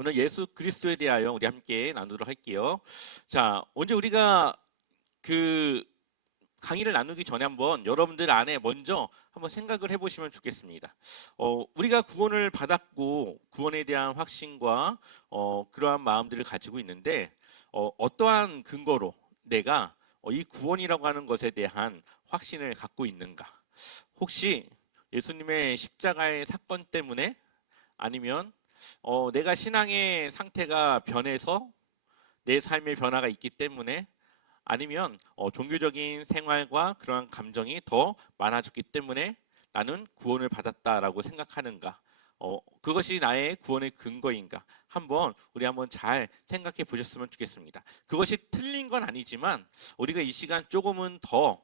오늘 예수 그리스도에 대하여 우리 함께 나누도록 할게요. 자, 언제 우리가 그 강의를 나누기 전에 한번 여러분들 안에 먼저 한번 생각을 해보시면 좋겠습니다. 우리가 구원을 받았고 구원에 대한 확신과 그러한 마음들을 가지고 있는데 어떠한 근거로 내가 이 구원이라고 하는 것에 대한 확신을 갖고 있는가? 혹시 예수님의 십자가의 사건 때문에 아니면 내가 신앙의 상태가 변해서 내 삶의 변화가 있기 때문에 아니면 종교적인 생활과 그러한 감정이 더 많아졌기 때문에 나는 구원을 받았다라고 생각하는가? 그것이 나의 구원의 근거인가? 우리 한번 잘 생각해 보셨으면 좋겠습니다. 그것이 틀린 건 아니지만 우리가 이 시간 조금은 더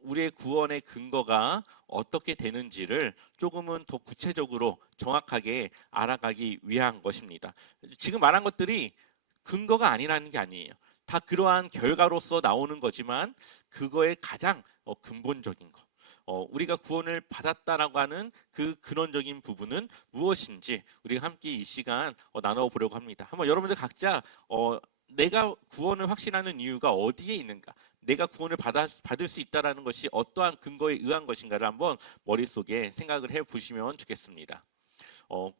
우리의 구원의 근거가 어떻게 되는지를 조금은 더 구체적으로 정확하게 알아가기 위한 것입니다. 지금 말한 것들이 근거가 아니라는 게 아니에요. 다 그러한 결과로서 나오는 거지만 그거의 가장 근본적인 것, 우리가 구원을 받았다라고 하는 그 근원적인 부분은 무엇인지 우리가 함께 이 시간 나눠보려고 합니다. 한번 여러분들 각자 내가 구원을 확신하는 이유가 어디에 있는가, 내가 구원을 받을 수 있다는 것이 어떠한 근거에 의한 것인가를 한번 머릿속에 생각을 해보시면 좋겠습니다.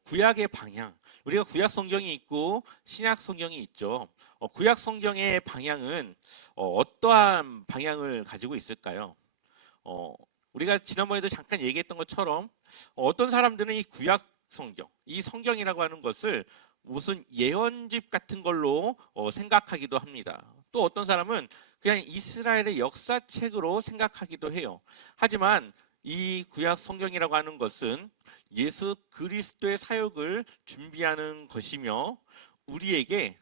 구약의 방향, 우리가 구약 성경이 있고 신약 성경이 있죠. 구약 성경의 방향은 어떠한 방향을 가지고 있을까요? 우리가 지난번에도 잠깐 얘기했던 것처럼 어떤 사람들은 이 구약 성경, 이 성경이라고 하는 것을 무슨 예언집 같은 걸로 생각하기도 합니다. 또 어떤 사람은 그냥 이스라엘의 역사책으로 생각하기도 해요. 하지만 이 구약 성경이라고 하는 것은 예수 그리스도의 사역을 준비하는 것이며 우리에게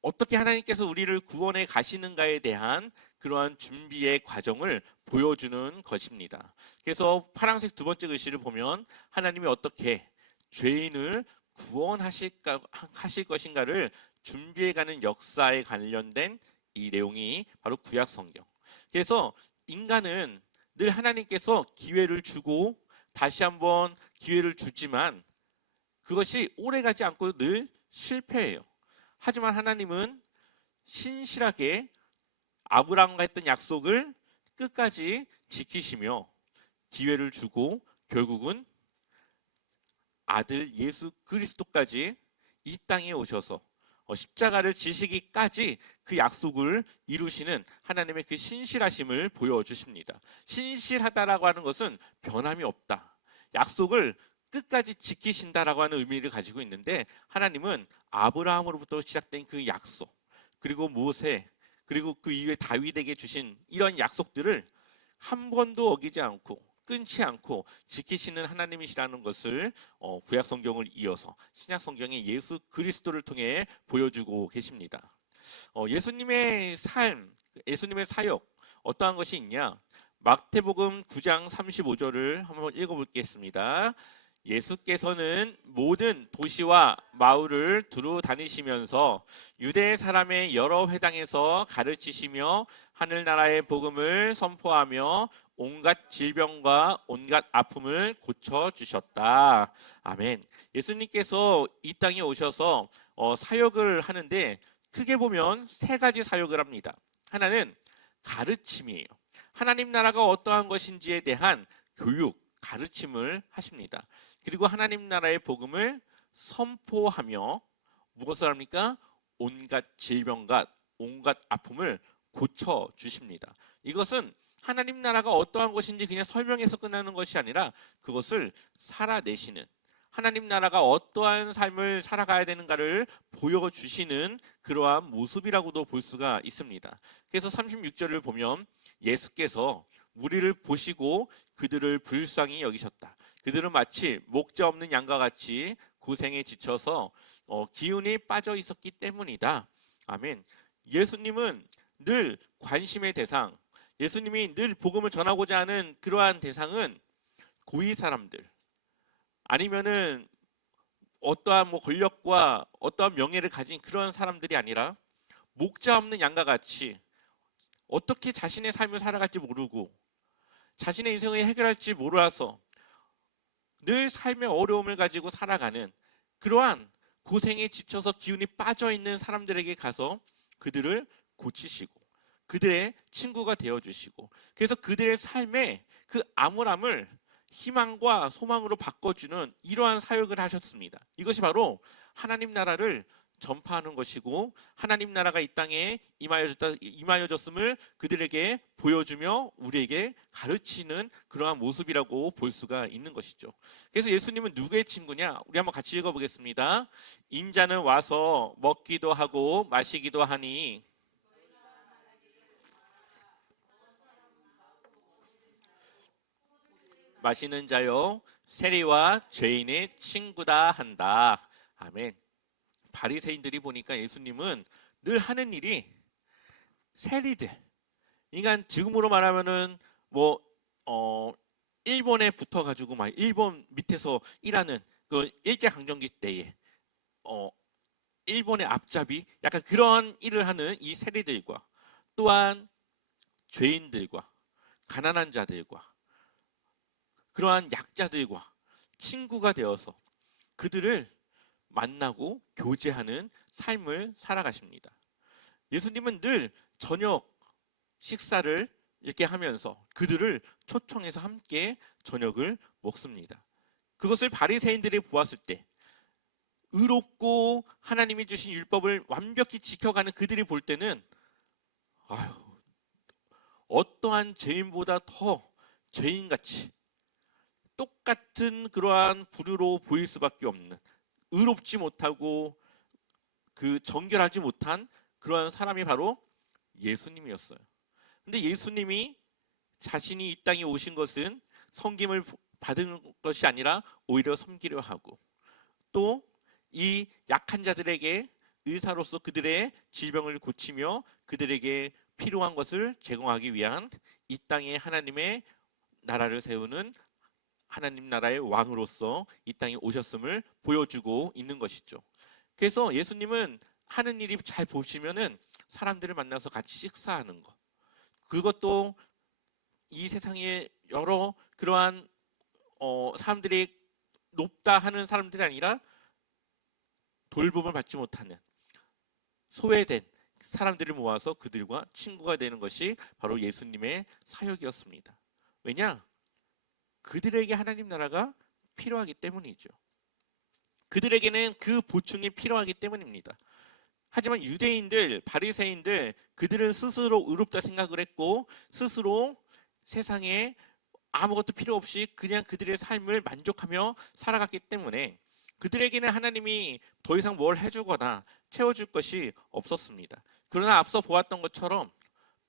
어떻게 하나님께서 우리를 구원해 가시는가에 대한 그러한 준비의 과정을 보여주는 것입니다. 그래서 파란색 두 번째 글씨를 보면 하나님이 어떻게 죄인을 구원하실 것인가를 준비해가는 역사에 관련된 이 내용이 바로 구약 성경. 그래서 인간은 늘 하나님께서 기회를 주고 다시 한번 기회를 주지만 그것이 오래가지 않고 늘 실패해요. 하지만 하나님은 신실하게 아브라함과 했던 약속을 끝까지 지키시며 기회를 주고 결국은 아들 예수 그리스도까지 이 땅에 오셔서 십자가를 지시기까지 그 약속을 이루시는 하나님의 그 신실하심을 보여주십니다. 신실하다라고 하는 것은 변함이 없다, 약속을 끝까지 지키신다라고 하는 의미를 가지고 있는데 하나님은 아브라함으로부터 시작된 그 약속, 그리고 모세, 그리고 그 이후에 다윗에게 주신 이런 약속들을 한 번도 어기지 않고 끊지 않고 지키시는 하나님이시라는 것을 구약 성경을 이어서 신약 성경의 예수 그리스도를 통해 보여주고 계십니다. 예수님의 삶, 예수님의 사역 어떠한 것이 있냐? 마태복음 9장 35절을 한번 읽어보겠습니다. 예수께서는 모든 도시와 마을을 두루 다니시면서 유대 사람의 여러 회당에서 가르치시며 하늘나라의 복음을 선포하며 온갖 질병과 온갖 아픔을 고쳐주셨다. 아멘. 예수님께서 이 땅에 오셔서 사역을 하는데 크게 보면 세 가지 사역을 합니다. 하나는 가르침이에요. 하나님 나라가 어떠한 것인지에 대한 교육, 가르침을 하십니다. 그리고 하나님 나라의 복음을 선포하며 무엇을 합니까? 온갖 질병과 온갖 아픔을 고쳐주십니다. 이것은 하나님 나라가 어떠한 것인지 그냥 설명해서 끝나는 것이 아니라 그것을 살아내시는, 하나님 나라가 어떠한 삶을 살아가야 되는가를 보여주시는 그러한 모습이라고도 볼 수가 있습니다. 그래서 36절을 보면 예수께서 우리를 보시고 그들을 불쌍히 여기셨다. 그들은 마치 목자 없는 양과 같이 고생에 지쳐서 기운이 빠져 있었기 때문이다. 아멘. 예수님은 늘 관심의 대상, 예수님이 늘 복음을 전하고자 하는 그러한 대상은 고위 사람들, 아니면은 어떠한 권력과 어떠한 명예를 가진 그런 사람들이 아니라 목자 없는 양과 같이 어떻게 자신의 삶을 살아갈지 모르고 자신의 인생을 해결할지 몰라서 늘 삶의 어려움을 가지고 살아가는 그러한 고생에 지쳐서 기운이 빠져 있는 사람들에게 가서 그들을 고치시고 그들의 친구가 되어 주시고, 그래서 그들의 삶에 그 암울함을 희망과 소망으로 바꿔주는 이러한 사역을 하셨습니다. 이것이 바로 하나님 나라를 전파하는 것이고, 하나님 나라가 이 땅에 임하여졌음을 그들에게 보여주며 우리에게 가르치는 그러한 모습이라고 볼 수가 있는 것이죠. 그래서 예수님은 누구의 친구냐? 우리 한번 같이 읽어보겠습니다. 인자는 와서 먹기도 하고 마시기도 하니 마시는 자요 세리와 죄인의 친구다 한다. 아멘. 바리새인들이 보니까 예수님은 늘 하는 일이 세리들, 그러니까 지금으로 말하면은 뭐 일본에 붙어가지고 막 일본 밑에서 일하는 그 일제 강점기 때에 일본의 앞잡이, 약간 그런 일을 하는 이 세리들과, 또한 죄인들과 가난한 자들과 그러한 약자들과 친구가 되어서 그들을 만나고 교제하는 삶을 살아가십니다. 예수님은 늘 저녁 식사를 이렇게 하면서 그들을 초청해서 함께 저녁을 먹습니다. 그것을 바리새인들이 보았을 때, 의롭고 하나님이 주신 율법을 완벽히 지켜가는 그들이 볼 때는 아유, 어떠한 죄인보다 더 죄인같이 똑같은 그러한 부류로 보일 수밖에 없는, 의롭지 못하고 그 정결하지 못한 그러한 사람이 바로 예수님이었어요. 근데 예수님이 자신이 이 땅에 오신 것은 섬김을 받은 것이 아니라 오히려 섬기려 하고, 또 이 약한 자들에게 의사로서 그들의 질병을 고치며 그들에게 필요한 것을 제공하기 위한 이 땅에 하나님의 나라를 세우는 하나님 나라의 왕으로서 이 땅에 오셨음을 보여주고 있는 것이죠. 그래서 예수님은 하는 일이 잘 보시면은 사람들을 만나서 같이 식사하는 것, 그것도 이 세상에 여러 그러한 사람들이 높다 하는 사람들이 아니라 돌봄을 받지 못하는 소외된 사람들을 모아서 그들과 친구가 되는 것이 바로 예수님의 사역이었습니다. 왜냐? 그들에게 하나님 나라가 필요하기 때문이죠. 그들에게는 그 보충이 필요하기 때문입니다. 하지만 유대인들, 바리새인들, 그들은 스스로 의롭다 생각을 했고 스스로 세상에 아무것도 필요 없이 그냥 그들의 삶을 만족하며 살아갔기 때문에 그들에게는 하나님이 더 이상 뭘 해주거나 채워줄 것이 없었습니다. 그러나 앞서 보았던 것처럼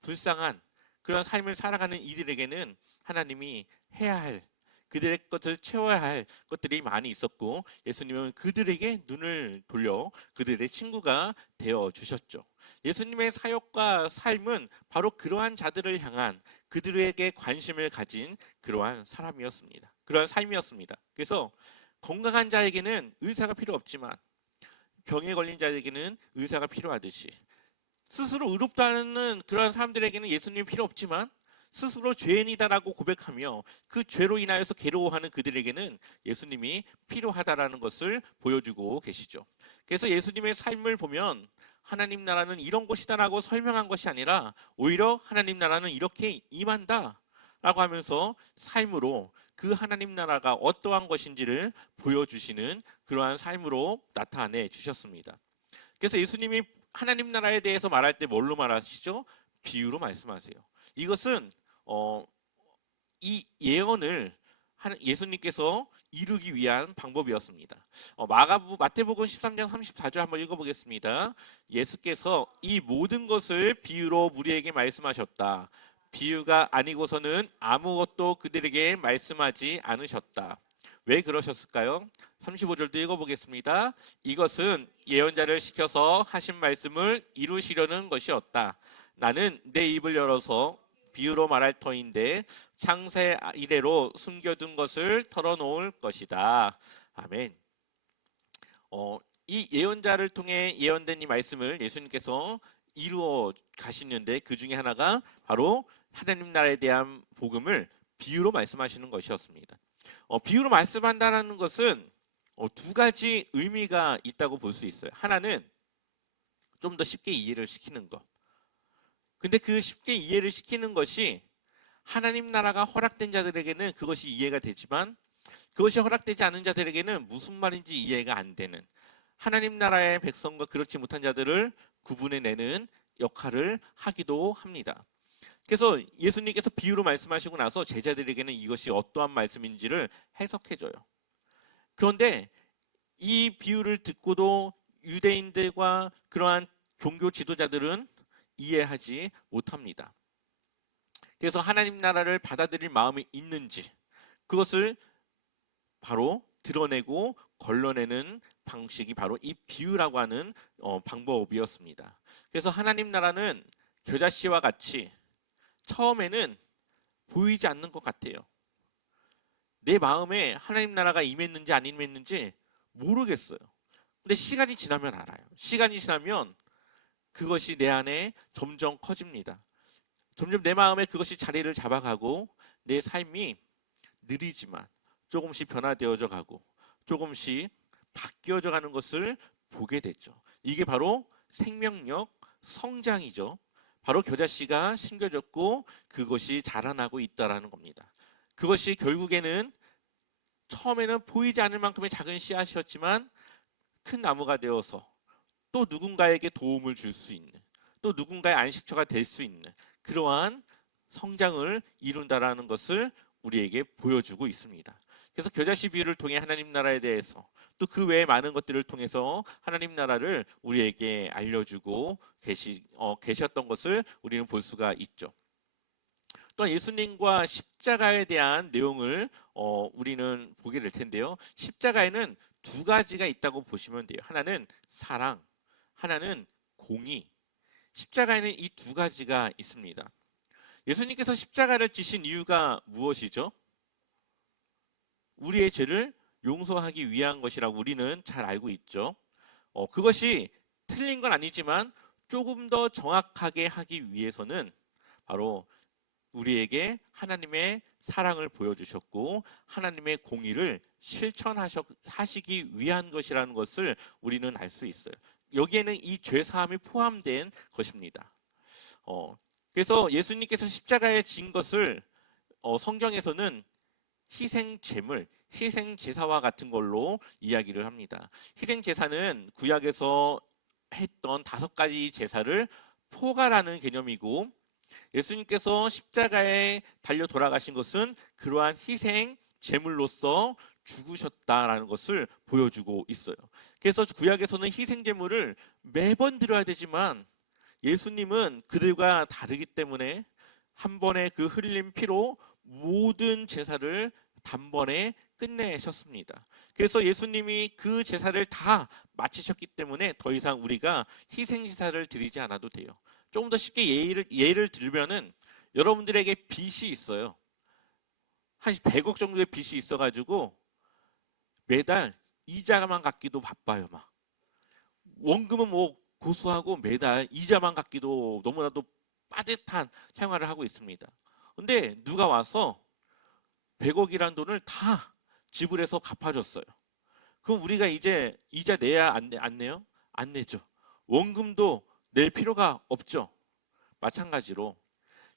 불쌍한 그런 삶을 살아가는 이들에게는 하나님이 해야 할, 그들의 것을 채워야 할 것들이 많이 있었고, 예수님은 그들에게 눈을 돌려 그들의 친구가 되어 주셨죠. 예수님의 사역과 삶은 바로 그러한 자들을 향한, 그들에게 관심을 가진 그러한 사람이었습니다. 그러한 삶이었습니다. 그래서 건강한 자에게는 의사가 필요 없지만 병에 걸린 자에게는 의사가 필요하듯이, 스스로 의롭다는 그러한 사람들에게는 예수님이 필요 없지만 스스로 죄인이다라고 고백하며 그 죄로 인하여서 괴로워하는 그들에게는 예수님이 필요하다라는 것을 보여주고 계시죠. 그래서 예수님의 삶을 보면 하나님 나라는 이런 곳이다라고 설명한 것이 아니라 오히려 하나님 나라는 이렇게 임한다라고 하면서 삶으로 그 하나님 나라가 어떠한 것인지를 보여주시는 그러한 삶으로 나타내 주셨습니다. 그래서 예수님이 하나님 나라에 대해서 말할 때 뭘로 말하시죠? 비유로 말씀하세요. 이것은 이 예언을 예수님께서 이루기 위한 방법이었습니다. 마태복음 13장 34절 한번 읽어보겠습니다. 예수께서 이 모든 것을 비유로 무리에게 말씀하셨다. 비유가 아니고서는 아무것도 그들에게 말씀하지 않으셨다. 왜 그러셨을까요? 35절도 읽어보겠습니다. 이것은 예언자를 시켜서 하신 말씀을 이루시려는 것이었다. 나는 내 입을 열어서 비유로 말할 터인데 창세 이래로 숨겨둔 것을 털어놓을 것이다. 아멘. 이 예언자를 통해 예언된 이 말씀을 예수님께서 이루어 가시는데 그 중에 하나가 바로 하나님 나라에 대한 복음을 비유로 말씀하시는 것이었습니다. 비유로 말씀한다는 것은 두 가지 의미가 있다고 볼 수 있어요. 하나는 좀 더 쉽게 이해를 시키는 것. 근데 그 쉽게 이해를 시키는 것이 하나님 나라가 허락된 자들에게는 그것이 이해가 되지만 그것이 허락되지 않은 자들에게는 무슨 말인지 이해가 안 되는, 하나님 나라의 백성과 그렇지 못한 자들을 구분해내는 역할을 하기도 합니다. 그래서 예수님께서 비유로 말씀하시고 나서 제자들에게는 이것이 어떠한 말씀인지를 해석해줘요. 그런데 이 비유를 듣고도 유대인들과 그러한 종교 지도자들은 이해하지 못합니다. 그래서 하나님 나라를 받아들일 마음이 있는지 그것을 바로 드러내고 걸러내는 방식이 바로 이 비유라고 하는 방법이었습니다. 그래서 하나님 나라는 겨자씨와 같이 처음에는 보이지 않는 것 같아요. 내 마음에 하나님 나라가 임했는지 안 임했는지 모르겠어요. 근데 시간이 지나면 알아요. 시간이 지나면 그것이 내 안에 점점 커집니다. 점점 내 마음에 그것이 자리를 잡아가고 내 삶이 느리지만 조금씩 변화되어져 가고 조금씩 바뀌어져 가는 것을 보게 됐죠. 이게 바로 생명력 성장이죠. 바로 겨자씨가 심겨졌고 그것이 자라나고 있다라는 겁니다. 그것이 결국에는 처음에는 보이지 않을 만큼의 작은 씨앗이었지만 큰 나무가 되어서 또 누군가에게 도움을 줄 수 있는, 또 누군가의 안식처가 될 수 있는 그러한 성장을 이룬다라는 것을 우리에게 보여주고 있습니다. 그래서 겨자씨 비유를 통해 하나님 나라에 대해서 또 그 외에 많은 것들을 통해서 하나님 나라를 우리에게 알려주고 계셨던 것을 우리는 볼 수가 있죠. 또 예수님과 십자가에 대한 내용을 우리는 보게 될 텐데요. 십자가에는 두 가지가 있다고 보시면 돼요. 하나는 사랑, 하나는 공의. 십자가에는 이 두 가지가 있습니다. 예수님께서 십자가를 지신 이유가 무엇이죠? 우리의 죄를 용서하기 위한 것이라고 우리는 잘 알고 있죠. 그것이 틀린 건 아니지만 조금 더 정확하게 하기 위해서는 바로 우리에게 하나님의 사랑을 보여주셨고 하나님의 공의를 실천하시기 위한 것이라는 것을 우리는 알 수 있어요. 여기에는 이 죄사함이 포함된 것입니다. 그래서 예수님께서 십자가에 진 것을 성경에서는 희생제물, 희생제사와 같은 걸로 이야기를 합니다. 희생제사는 구약에서 했던 5가지 제사를 포괄하는 개념이고 예수님께서 십자가에 달려 돌아가신 것은 그러한 희생 제물로서 죽으셨다라는 것을 보여주고 있어요. 그래서 구약에서는 희생 제물을 매번 드려야 되지만 예수님은 그들과 다르기 때문에 한 번에 그 흘린 피로 모든 제사를 단번에 끝내셨습니다. 그래서 예수님이 그 제사를 다 마치셨기 때문에 더 이상 우리가 희생 제사를 드리지 않아도 돼요. 조금 더 쉽게 예를 들면은 여러분들에게 빚이 있어요. 한 100억 정도의 빚이 있어가지고 매달 이자만 갚기도 바빠요. 막 원금은 뭐 고수하고 매달 이자만 갚기도 너무나도 빠듯한 생활을 하고 있습니다. 근데 누가 와서 100억이란 돈을 다 지불해서 갚아줬어요. 그럼 우리가 이제 이자 내야 안 내요? 안 내죠. 원금도 낼 필요가 없죠. 마찬가지로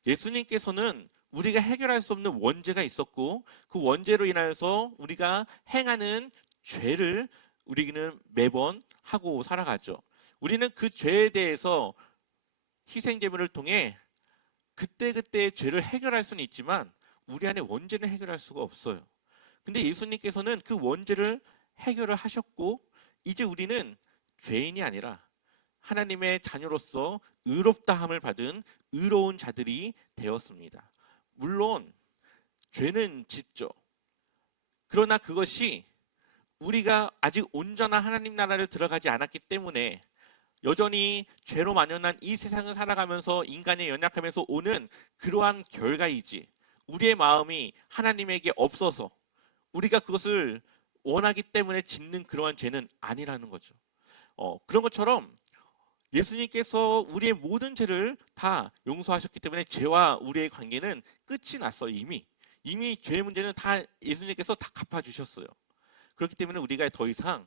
예수님께서는 우리가 해결할 수 없는 원죄가 있었고 그 원죄로 인하여서 우리가 행하는 죄를 우리는 매번 하고 살아가죠. 우리는 그 죄에 대해서 희생제물을 통해 그때그때의 죄를 해결할 수는 있지만 우리 안에 원죄는 해결할 수가 없어요. 근데 예수님께서는 그 원죄를 해결을 하셨고 이제 우리는 죄인이 아니라 하나님의 자녀로서 의롭다함을 받은 의로운 자들이 되었습니다. 물론 죄는 짓죠. 그러나 그것이 우리가 아직 온전한 하나님 나라를 들어가지 않았기 때문에 여전히 죄로 만연한 이 세상을 살아가면서 인간의 연약함에서 오는 그러한 결과이지 우리의 마음이 하나님에게 없어서 우리가 그것을 원하기 때문에 짓는 그러한 죄는 아니라는 거죠. 그런 것처럼 예수님께서 우리의 모든 죄를 다 용서하셨기 때문에 죄와 우리의 관계는 끝이 났어요. 이미 죄의 문제는 다 예수님께서 다 갚아주셨어요. 그렇기 때문에 우리가 더 이상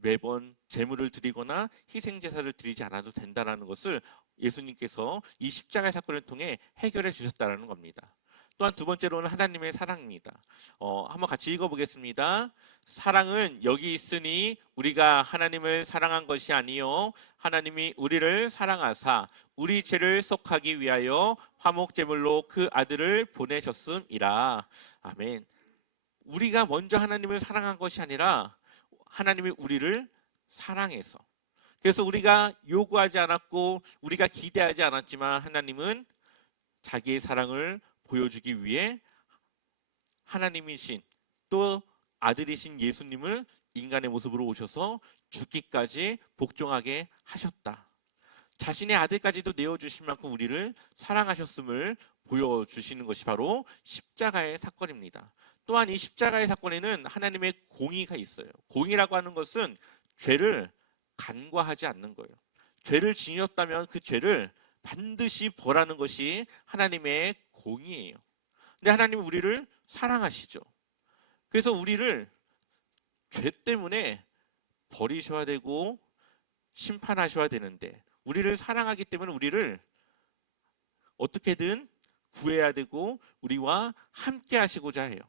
매번 제물을 드리거나 희생 제사를 드리지 않아도 된다라는 것을 예수님께서 이 십자가의 사건을 통해 해결해 주셨다라는 겁니다. 또한 두 번째로는 하나님의 사랑입니다. 한번 같이 읽어보겠습니다. 사랑은 여기 있으니 우리가 하나님을 사랑한 것이 아니요 하나님이 우리를 사랑하사 우리 죄를 속하기 위하여 화목 제물로 그 아들을 보내셨음이라. 아멘. 우리가 먼저 하나님을 사랑한 것이 아니라 하나님이 우리를 사랑해서, 그래서 우리가 요구하지 않았고 우리가 기대하지 않았지만 하나님은 자기의 사랑을 보여주기 위해 하나님이신 또 아들이신 예수님을 인간의 모습으로 오셔서 죽기까지 복종하게 하셨다. 자신의 아들까지도 내어주실 만큼 우리를 사랑하셨음을 보여주시는 것이 바로 십자가의 사건입니다. 또한 이 십자가의 사건에는 하나님의 공의가 있어요. 공의라고 하는 것은 죄를 간과하지 않는 거예요. 죄를 지었다면 그 죄를 반드시 벌하는 것이 하나님의 공의예요. 근데 하나님은 우리를 사랑하시죠. 그래서 우리를 죄 때문에 버리셔야 되고 심판하셔야 되는데 우리를 사랑하기 때문에 우리를 어떻게든 구해야 되고 우리와 함께 하시고자 해요.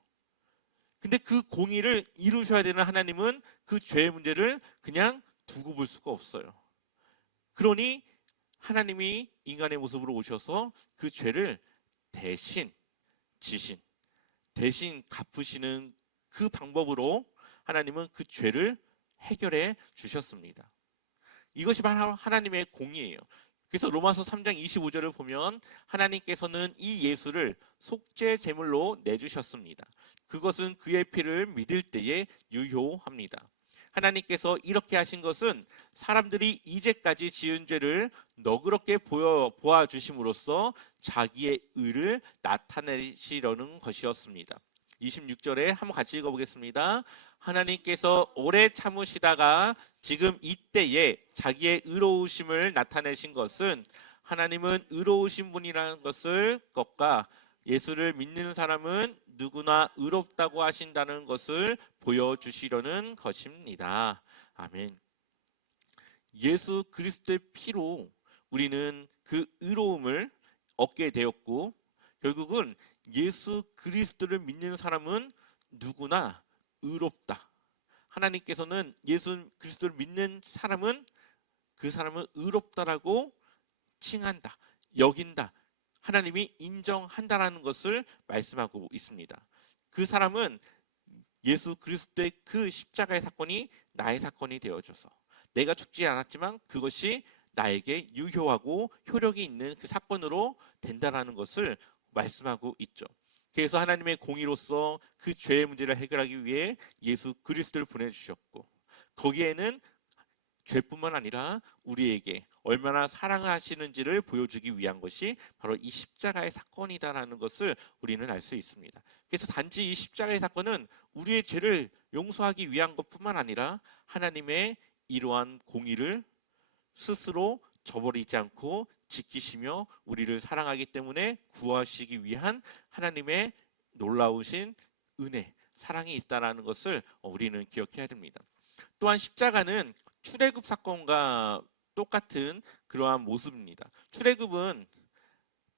근데 그 공의를 이루셔야 되는 하나님은 그 죄의 문제를 그냥 두고 볼 수가 없어요. 그러니 하나님이 인간의 모습으로 오셔서 그 죄를 대신 지신, 대신 갚으시는 그 방법으로 하나님은 그 죄를 해결해 주셨습니다. 이것이 바로 하나님의 공의예요. 그래서 로마서 3장 25절을 보면 하나님께서는 이 예수를 속죄 제물로 내주셨습니다. 그것은 그의 피를 믿을 때에 유효합니다. 하나님께서 이렇게 하신 것은 사람들이 이제까지 지은 죄를 너그럽게 보아주심으로써 자기의 의를 나타내시려는 것이었습니다. 26절에 한번 같이 읽어보겠습니다. 하나님께서 오래 참으시다가 지금 이때에 자기의 의로우심을 나타내신 것은 하나님은 의로우신 분이라는 것과 예수를 믿는 사람은 누구나 의롭다고 하신다는 것을 보여주시려는 것입니다. 아멘. 예수 그리스도의 피로 우리는 그 의로움을 얻게 되었고 결국은 예수 그리스도를 믿는 사람은 누구나 의롭다. 하나님께서는 예수 그리스도를 믿는 사람은 그 사람은 의롭다라고 칭한다, 여긴다. 하나님이 인정한다라는 것을 말씀하고 있습니다. 그 사람은 예수 그리스도의 그 십자가의 사건이 나의 사건이 되어줘서 내가 죽지 않았지만 그것이 나에게 유효하고 효력이 있는 그 사건으로 된다라는 것을 말씀하고 있죠. 그래서 하나님의 공의로서 그 죄의 문제를 해결하기 위해 예수 그리스도를 보내주셨고 거기에는 죄뿐만 아니라 우리에게 얼마나 사랑하시는지를 보여주기 위한 것이 바로 이 십자가의 사건이다라는 것을 우리는 알 수 있습니다. 그래서 단지 이 십자가의 사건은 우리의 죄를 용서하기 위한 것뿐만 아니라 하나님의 이러한 공의를 스스로 저버리지 않고 지키시며 우리를 사랑하기 때문에 구하시기 위한 하나님의 놀라우신 은혜, 사랑이 있다는 것을 우리는 기억해야 됩니다. 또한 십자가는 출애굽 사건과 똑같은 그러한 모습입니다. 출애굽은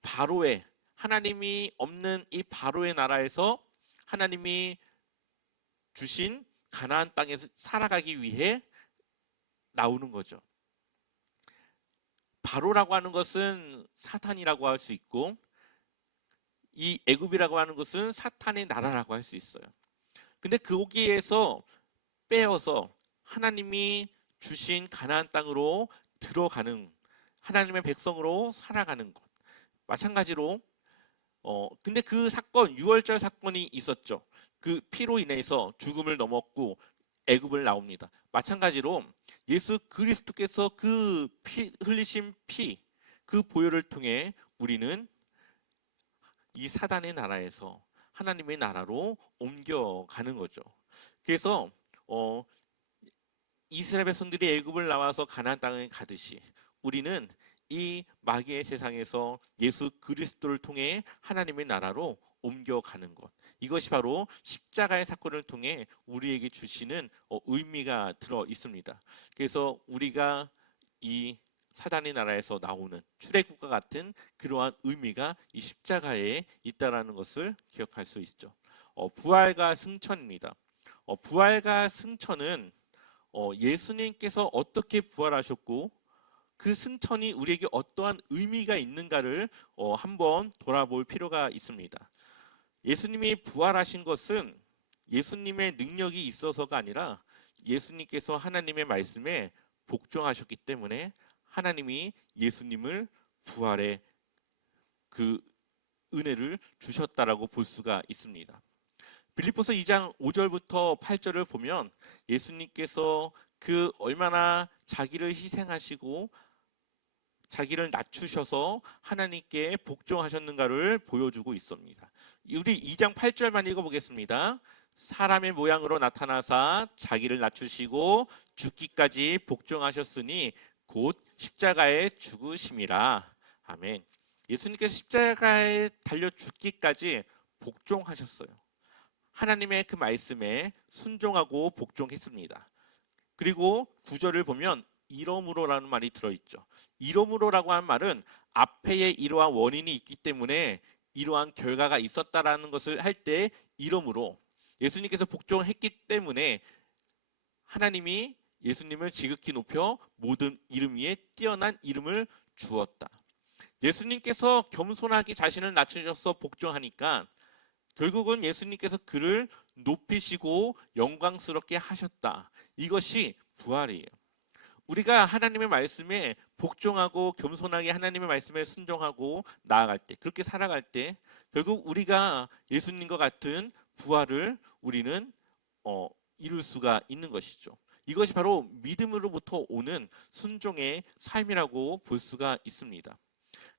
바로의 하나님이 없는 이 바로의 나라에서 하나님이 주신 가나안 땅에서 살아가기 위해 나오는 거죠. 바로라고 하는 것은 사탄이라고 할 수 있고 이 애굽이라고 하는 것은 사탄의 나라라고 할 수 있어요. 근데 거기에서 빼어서 하나님이 주신 가나안 땅으로 들어가는 하나님의 백성으로 살아가는 것. 마찬가지로 근데 그 사건 유월절 사건이 있었죠. 그 피로 인해서 죽음을 넘었고 애굽을 나옵니다. 마찬가지로 예수 그리스도께서 그 흘리신 피, 그 보혈을 통해 우리는 이 사단의 나라에서 하나님의 나라로 옮겨가는 거죠. 그래서 이스라엘 백성들이 애굽을 나와서 가나안 땅에 가듯이 우리는 이 마귀의 세상에서 예수 그리스도를 통해 하나님의 나라로 옮겨가는 것. 이것이 바로 십자가의 사건을 통해 우리에게 주시는 의미가 들어 있습니다. 그래서 우리가 이 사단의 나라에서 나오는 출애굽과 같은 그러한 의미가 이 십자가에 있다라는 것을 기억할 수 있죠. 부활과 승천입니다. 부활과 승천은 예수님께서 어떻게 부활하셨고 그 승천이 우리에게 어떠한 의미가 있는가를 한번 돌아볼 필요가 있습니다. 예수님이 부활하신 것은 예수님의 능력이 있어서가 아니라 예수님께서 하나님의 말씀에 복종하셨기 때문에 하나님이 예수님을 부활의 그 은혜를 주셨다라고 볼 수가 있습니다. 빌립보서 2장 5절부터 8절을 보면 예수님께서 그 얼마나 자기를 희생하시고 자기를 낮추셔서 하나님께 복종하셨는가를 보여주고 있습니다. 우리 2장 8절만 읽어보겠습니다. 사람의 모양으로 나타나사 자기를 낮추시고 죽기까지 복종하셨으니 곧 십자가에 죽으심이라. 아멘. 예수님께서 십자가에 달려 죽기까지 복종하셨어요. 하나님의 그 말씀에 순종하고 복종했습니다. 그리고 9절을 보면 이러므로라는 말이 들어있죠. 이러므로라고 하는 말은 앞에 이러한 원인이 있기 때문에 이러한 결과가 있었다라는 것을 할 때 이러므로 예수님께서 복종했기 때문에 하나님이 예수님을 지극히 높여 모든 이름 위에 뛰어난 이름을 주었다. 예수님께서 겸손하게 자신을 낮추셔서 복종하니까 결국은 예수님께서 그를 높이시고 영광스럽게 하셨다. 이것이 부활이에요. 우리가 하나님의 말씀에 복종하고 겸손하게 하나님의 말씀에 순종하고 나아갈 때, 그렇게 살아갈 때 결국 우리가 예수님과 같은 부활을 우리는 이룰 수가 있는 것이죠. 이것이 바로 믿음으로부터 오는 순종의 삶이라고 볼 수가 있습니다.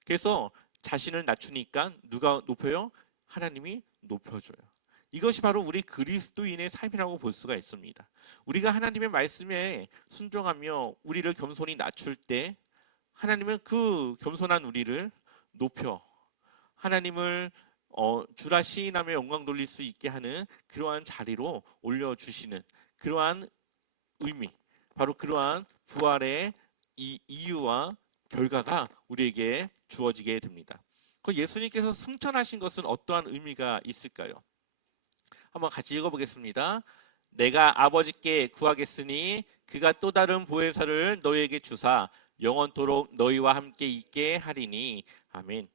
그래서 자신을 낮추니까 누가 높여요? 하나님이 높여줘요. 이것이 바로 우리 그리스도인의 삶이라고 볼 수가 있습니다. 우리가 하나님의 말씀에 순종하며 우리를 겸손히 낮출 때 하나님은 그 겸손한 우리를 높여 하나님을 주라 시인하며 영광 돌릴 수 있게 하는 그러한 자리로 올려주시는 그러한 의미, 바로 그러한 부활의 이 이유와 결과가 우리에게 주어지게 됩니다. 그 예수님께서 승천하신 것은 어떠한 의미가 있을까요? 한번 같이 읽어보겠습니다. 내가 아버지께 구하겠으니 그가 또 다른 보혜사를 너희에게 주사 영원토록 너희와 함께 있게 하리니. 아멘.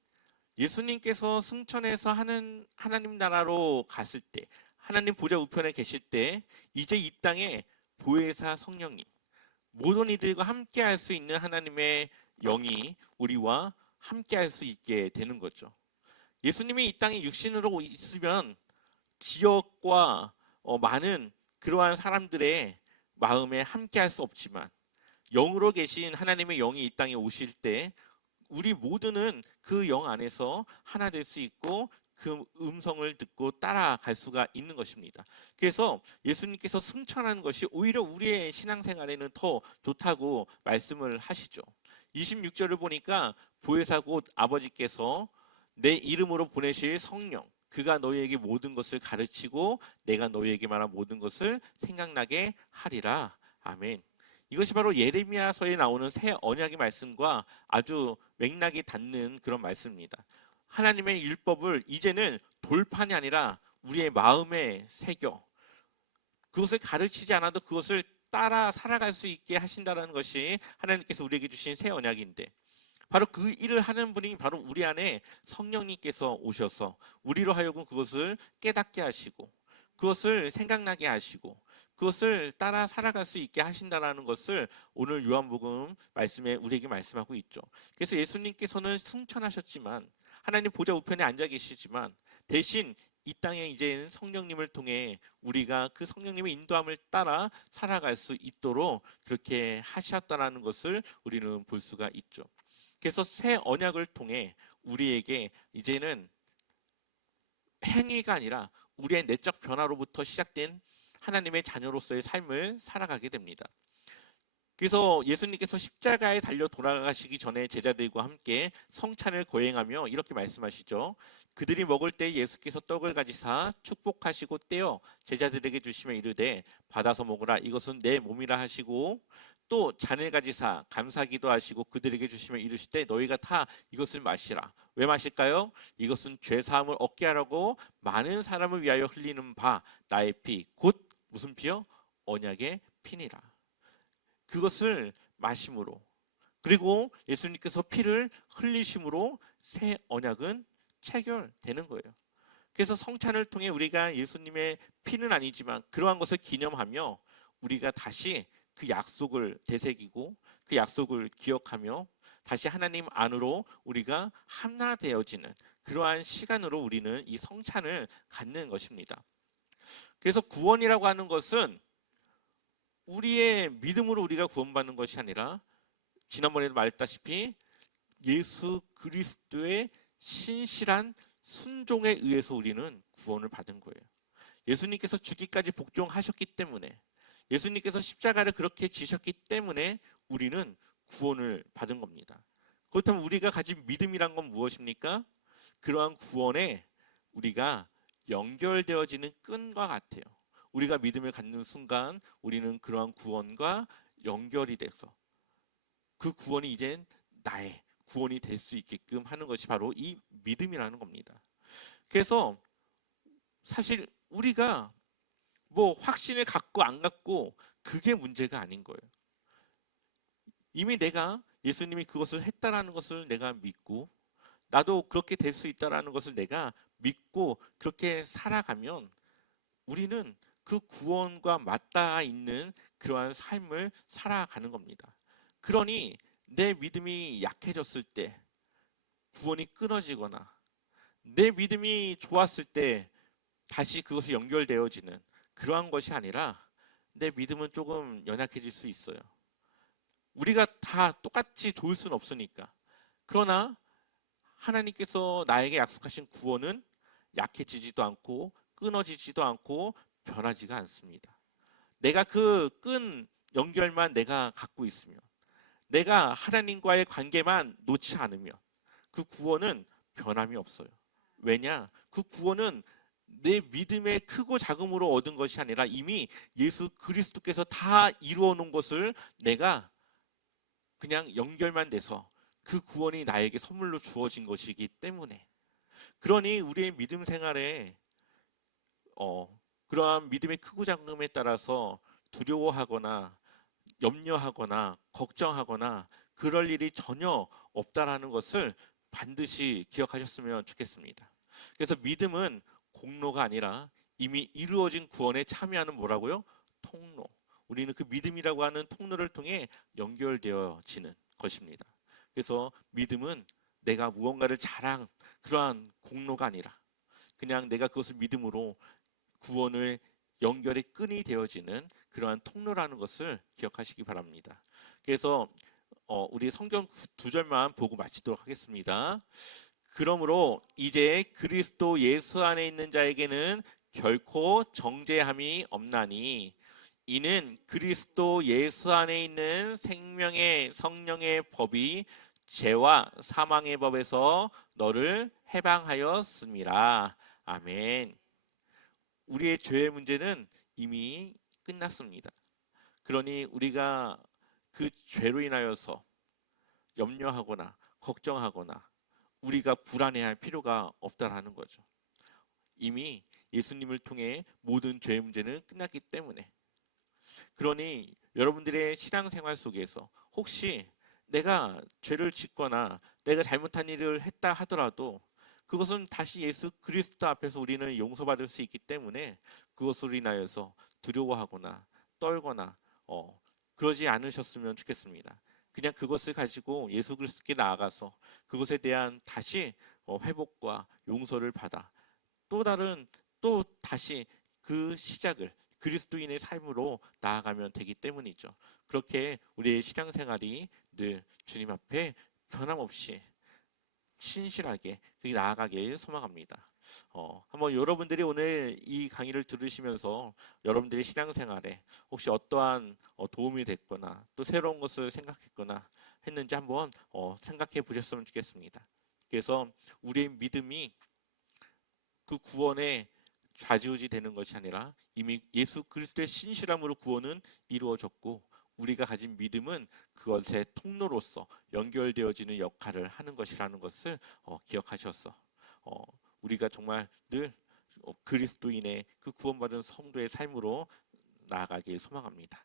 예수님께서 승천해서 하나님 나라로 갔을 때, 하나님 보좌 우편에 계실 때 이제 이 땅에 보혜사 성령님, 모든 이들과 함께 할 수 있는 하나님의 영이 우리와 함께 할 수 있게 되는 거죠. 예수님이 이 땅에 육신으로 있으면 지역과 많은 그러한 사람들의 마음에 함께 할 수 없지만 영으로 계신 하나님의 영이 이 땅에 오실 때 우리 모두는 그 영 안에서 하나 될 수 있고 그 음성을 듣고 따라갈 수가 있는 것입니다. 그래서 예수님께서 승천하는 것이 오히려 우리의 신앙생활에는 더 좋다고 말씀을 하시죠. 26절을 보니까 보혜사 곧 아버지께서 내 이름으로 보내실 성령, 그가 너희에게 모든 것을 가르치고 내가 너희에게 말한 모든 것을 생각나게 하리라. 아멘. 이것이 바로 예레미야서에 나오는 새 언약의 말씀과 아주 맥락이 닿는 그런 말씀입니다. 하나님의 율법을 이제는 돌판이 아니라 우리의 마음에 새겨 그것을 가르치지 않아도 그것을 따라 살아갈 수 있게 하신다는 것이 하나님께서 우리에게 주신 새 언약인데, 바로 그 일을 하는 분이 바로 우리 안에 성령님께서 오셔서 우리로 하여금 그것을 깨닫게 하시고 그것을 생각나게 하시고 그것을 따라 살아갈 수 있게 하신다는 것을 오늘 요한복음 말씀에 우리에게 말씀하고 있죠. 그래서 예수님께서는 승천하셨지만 하나님 보좌 우편에 앉아 계시지만 대신 이 땅에 이제는 성령님을 통해 우리가 그 성령님의 인도함을 따라 살아갈 수 있도록 그렇게 하셨다는 것을 우리는 볼 수가 있죠. 그래서 새 언약을 통해 우리에게 이제는 행위가 아니라 우리의 내적 변화로부터 시작된 하나님의 자녀로서의 삶을 살아가게 됩니다. 그래서 예수님께서 십자가에 달려 돌아가시기 전에 제자들과 함께 성찬을 거행하며 이렇게 말씀하시죠. 그들이 먹을 때 예수께서 떡을 가지사 축복하시고 떼어 제자들에게 주시며 이르되 받아서 먹으라 이것은 내 몸이라 하시고 또 잔을 가지사 감사기도 하시고 그들에게 주시며 이르시되 너희가 다 이것을 마시라. 왜 마실까요? 이것은 죄 사함을 얻게 하라고 많은 사람을 위하여 흘리는 바 나의 피 곧 무슨 피요? 언약의 피니라. 그것을 마심으로 그리고 예수님께서 피를 흘리심으로 새 언약은 체결되는 거예요. 그래서 성찬을 통해 우리가 예수님의 피는 아니지만 그러한 것을 기념하며 우리가 다시 그 약속을 되새기고 그 약속을 기억하며 다시 하나님 안으로 우리가 하나되어지는 그러한 시간으로 우리는 이 성찬을 갖는 것입니다. 그래서 구원이라고 하는 것은 우리의 믿음으로 우리가 구원받는 것이 아니라 지난번에도 말했다시피 예수 그리스도의 신실한 순종에 의해서 우리는 구원을 받은 거예요. 예수님께서 죽기까지 복종하셨기 때문에 예수님께서 십자가를 그렇게 지셨기 때문에 우리는 구원을 받은 겁니다. 그렇다면 우리가 가진 믿음이란 건 무엇입니까? 그러한 구원에 우리가 연결되어지는 끈과 같아요. 우리가 믿음을 갖는 순간 우리는 그러한 구원과 연결이 돼서 그 구원이 이제 나의 구원이 될 수 있게끔 하는 것이 바로 이 믿음이라는 겁니다. 그래서 사실 우리가 뭐 확신을 갖고 안 갖고 그게 문제가 아닌 거예요. 이미 내가 예수님이 그것을 했다라는 것을 내가 믿고 나도 그렇게 될 수 있다라는 것을 내가 믿고 그렇게 살아가면 우리는 그 구원과 맞닿아 있는 그러한 삶을 살아가는 겁니다. 그러니 내 믿음이 약해졌을 때 구원이 끊어지거나 내 믿음이 좋았을 때 다시 그것이 연결되어지는 그러한 것이 아니라 내 믿음은 조금 연약해질 수 있어요. 우리가 다 똑같이 좋을 수는 없으니까. 그러나 하나님께서 나에게 약속하신 구원은 약해지지도 않고 끊어지지도 않고 변하지가 않습니다. 내가 그 끈 연결만 내가 갖고 있으면 내가 하나님과의 관계만 놓지 않으면 그 구원은 변함이 없어요. 왜냐? 그 구원은 내 믿음의 크고 작음으로 얻은 것이 아니라 이미 예수 그리스도께서 다 이루어 놓은 것을 내가 그냥 연결만 돼서 그 구원이 나에게 선물로 주어진 것이기 때문에 그러니 우리의 믿음 생활에 그러한 믿음의 크고 작음에 따라서 두려워하거나 염려하거나 걱정하거나 그럴 일이 전혀 없다라는 것을 반드시 기억하셨으면 좋겠습니다. 그래서 믿음은 공로가 아니라 이미 이루어진 구원에 참여하는 뭐라고요? 통로. 우리는 그 믿음이라고 하는 통로를 통해 연결되어지는 것입니다. 그래서 믿음은 내가 무언가를 잘한 그러한 공로가 아니라 그냥 내가 그것을 믿음으로 구원을 연결의 끈이 되어지는 그러한 통로라는 것을 기억하시기 바랍니다. 그래서 우리 성경 두 절만 보고 마치도록 하겠습니다. 그러므로 이제 그리스도 예수 안에 있는 자에게는 결코 정죄함이 없나니 이는 그리스도 예수 안에 있는 생명의 성령의 법이 죄와 사망의 법에서 너를 해방하였음이라. 아멘. 우리의 죄의 문제는 이미 끝났습니다. 그러니 우리가 그 죄로 인하여서 염려하거나 걱정하거나 우리가 불안해할 필요가 없다라는 거죠. 이미 예수님을 통해 모든 죄의 문제는 끝났기 때문에. 그러니 여러분들의 신앙생활 속에서 혹시 내가 죄를 짓거나 내가 잘못한 일을 했다 하더라도 그것은 다시 예수 그리스도 앞에서 우리는 용서받을 수 있기 때문에 그것으로 인하여서 두려워하거나 떨거나 그러지 않으셨으면 좋겠습니다. 그냥 그것을 가지고 예수 그리스도께 나아가서 그것에 대한 다시 회복과 용서를 받아 또 다시 그 시작을 그리스도인의 삶으로 나아가면 되기 때문이죠. 그렇게 우리의 신앙생활이 늘 주님 앞에 변함없이 신실하게 나아가길 소망합니다. 한번 여러분들이 오늘 이 강의를 들으시면서 여러분들의 신앙생활에 혹시 어떠한 도움이 됐거나 또 새로운 것을 생각했거나 했는지 한번 생각해 보셨으면 좋겠습니다. 그래서 우리의 믿음이 그 구원에 좌지우지 되는 것이 아니라 이미 예수 그리스도의 신실함으로 구원은 이루어졌고 우리가 가진 믿음은 그것의 통로로서 연결되어지는 역할을 하는 것이라는 것을 기억하셨어. 우리가 정말 늘 그리스도인의 그 구원받은 성도의 삶으로 나아가길 소망합니다.